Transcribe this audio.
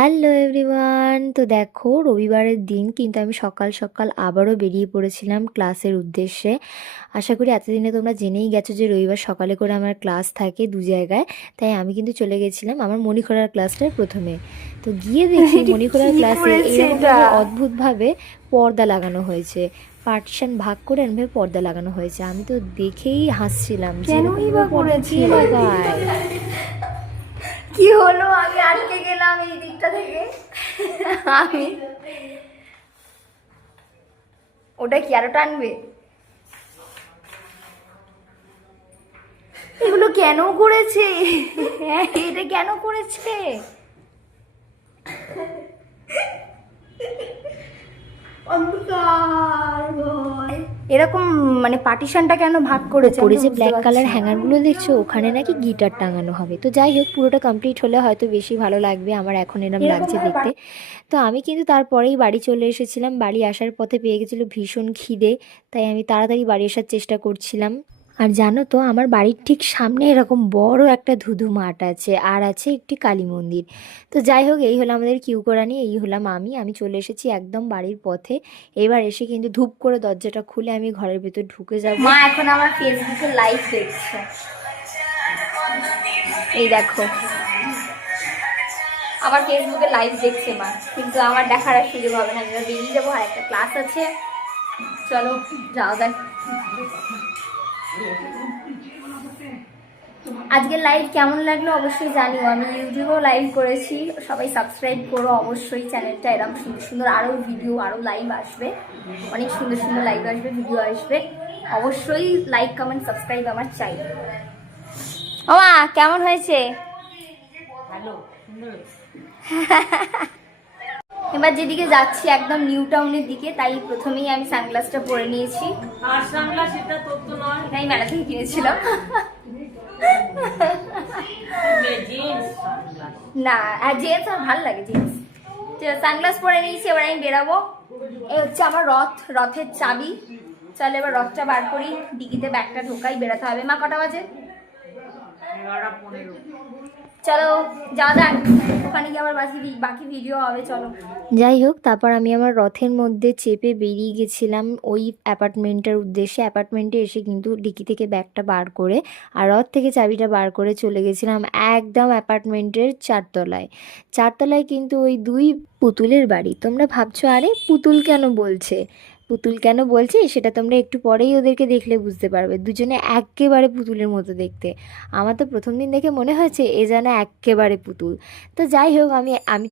Hello everyone, তো দেখো রবিবারের দিন কিন্তু আমি সকাল সকাল আবারও বেরিয়ে পড়েছিলাম ক্লাসের উদ্দেশ্যে। আশা করি এতদিনে তোমরা জেনেই গেছো যে রবিবার সকালে করে আমার ক্লাস থাকে দু জায়গায়। তাই আমি কিন্তু চলে গেছিলাম আমার মণিখোলার ক্লাসটার প্রথমে। তো গিয়ে দেখি এটা মণিখোলার কি ক্লাসে পড়েছে এটা? এইরকমভাবে অদ্ভুতভাবে পর্দা লাগানো হয়েছে, পার্টিশন ভাগ করে এরমভাবে পর্দা লাগানো হয়েছে। আমি তো দেখেই হাসছিলাম যে কেনই বা এরকমভাবে পর্দা কে করেছে? লাগায়। কি হলো, আমি আটকে গেলাম এই দিকটা থেকে। আমি ওটা কি আরো টানবে? এগুলো কেন করেছে? হ্যাঁ, এটা কেন করেছে? অন্ধকার ভয়। এরকম মানে পার্টিশনটা কেন ভাগ করেছে আমি ওপরে তো যে বুঝতে ব্ল্যাক পারছি কালার না। হ্যাঙ্গারগুলো দেখছো ওখানে নাকি গিটার টাঙানো হবে। তো যাই হোক, পুরোটা কমপ্লিট হলে হয়তো বেশি ভালো লাগবে, আমার এখন এরম এরকম লাগছে ভাবে দেখতে। তো আমি কিন্তু তারপরেই বাড়ি চলে এসেছিলাম। বাড়ি আসার পথে পেয়ে গেছিলো ভীষণ খিদে, তাই আমি তাড়াতাড়ি বাড়ি আসার চেষ্টা করছিলাম। আর জানো তো, আমার বাড়ির ঠিক সামনে এরকম বড় একটা ধুধু মাঠ আছে, আর আছে একটি কালী মন্দির। তো যাই হোক, এই হলো আমাদের কিউকরানি, এই হলাম আমি চলে এসেছি একদম বাড়ির পথে। এবার এসে কিন্তু ধূপ করে দরজাটা খুলে আমি ঘরের ভেতর ঢুকে যাব। মা এখন আমার ফেসবুকে লাইভ দেখছে, এই দেখো আমার ফেসবুকে লাইভ দেখছে মা, কিন্তু আমার দেখার আর সুযোগ হবে না, আমি এবার বেরিয়ে যাবো, আর একটা ক্লাস আছে। চলো যাও যাক। আজকের লাইভ কেমন লাগলো অবশ্যই জানিও। আমি ইউটিউবেও লাইভ করেছি, সবাই সাবস্ক্রাইব করো অবশ্যই চ্যানেলটা। এরকম সুন্দর সুন্দর আরও ভিডিও, আরও লাইভ আসবে, অনেক সুন্দর সুন্দর লাইভ আসবে, ভিডিও আসবে। অবশ্যই লাইক কমেন্ট সাবস্ক্রাইব আমার চাই। ও মা, কেমন হয়েছে? এবার যেদিকে যাচ্ছি একদম নিউ টাউনের দিকে, তাই প্রথমেই আমি সানগ্লাসটা পরে নিয়েছি। আর সানগ্লাস এটা তোর তো নয়, এটাই মেলা থেকে কিনেছিলাম। Jeans sunglass. না, আর জিন্স আমার ভালো লাগে, জিন্স। সানগ্লাস পরে নিয়েছি, এবার আমি বেরাবো। এই হচ্ছে আমার রথের চাবি। চল এবার রথটা বার করি, ডিকিতে ব্যাগটা ঢোকাই, বেরাতে হবে। মা কটা বাজে? 11:15। চলো যাওয়া যাক, ওখানে গিয়ে আবার বাকি ভিডিও হবে, চলো। যাই হোক, তারপর আমি আমার রথের মধ্যে চেপে বেরিয়ে গেছিলাম ওই অ্যাপার্টমেন্টের উদ্দেশ্যে। অ্যাপার্টমেন্টে এসে কিন্তু ডিকি থেকে ব্যাগটা বার করে আর রথ থেকে চাবিটা বার করে চলে গেছিলাম একদম অ্যাপার্টমেন্টের চারতলায়। চারতলায় কিন্তু ওই দুই পুতুলের বাড়ি। তোমরা ভাবছো আরে পুতুল কেন বলছে, পুতুল কেন বলছে সেটা তোমরা একটু পরেই ওদেরকে দেখলে বুঝতে পারবে। দুজনে একেবারে পুতুলের মতো দেখতে। আমার তো প্রথম দিন দেখে মনে হয়েছে এ যেন একেবারে পুতুল। তো যাই হোক, আমি আমি